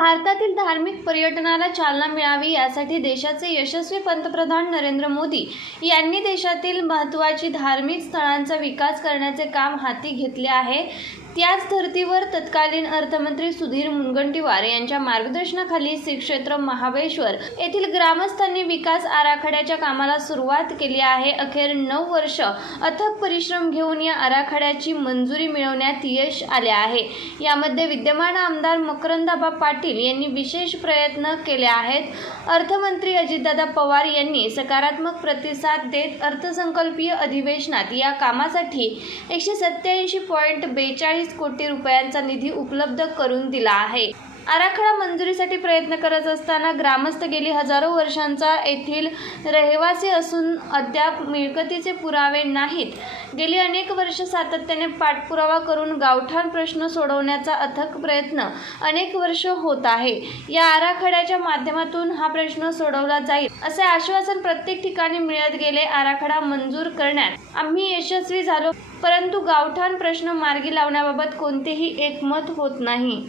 भारतातील धार्मिक पर्यटनाला चालना मिळावी यासाठी देशाचे यशस्वी पंतप्रधान नरेंद्र मोदी यांनी देशातील महत्त्वाची धार्मिक स्थळांचा विकास करण्याचे काम हाती घेतले आहे. त्याच धर्तीवर तत्कालीन अर्थमंत्री सुधीर मुनगंटीवार यांच्या मार्गदर्शनाखाली श्री क्षेत्र महाबळेश्वर येथील ग्रामस्थांनी विकास आराखड्याच्या कामाला सुरुवात केली आहे. अखेर नऊ वर्ष अथक परिश्रम घेऊन या आराखड्याची मंजुरी मिळवण्यात यश आले आहे. यामध्ये विद्यमान आमदार मकरंदाबा पाटील यांनी विशेष प्रयत्न केले आहेत. अर्थमंत्री अजितदादा पवार यांनी सकारात्मक प्रतिसाद देत अर्थसंकल्पीय अधिवेशनात या कामासाठी एकशे सत्याऐंशी पॉईंट बेचाळीस कोटी रुपयांचा निधी उपलब्ध करून दिला आहे. आराखडा मंजुरीसाठी प्रयत्न करत असताना ग्रामस्थ गेली हजारो वर्षांचा येथील रहिवासी असून अद्याप मिळकतीचे पुरावे नाहीत. गेली अनेक वर्ष सातत्याने पाठपुरावा करून गावठाण प्रश्न सोडवण्याचा अथक प्रयत्न अनेक वर्ष होत आहे. या आराखड्याच्या माध्यमातून हा प्रश्न सोडवला जाईल असे आश्वासन प्रत्येक ठिकाणी मिळत गेले आराखडा मंजूर करण्यात. आम्ही यशस्वी झालो परंतु गावठाण प्रश्न मार्गी लावण्याबाबत कोणतेही एकमत होत नाही.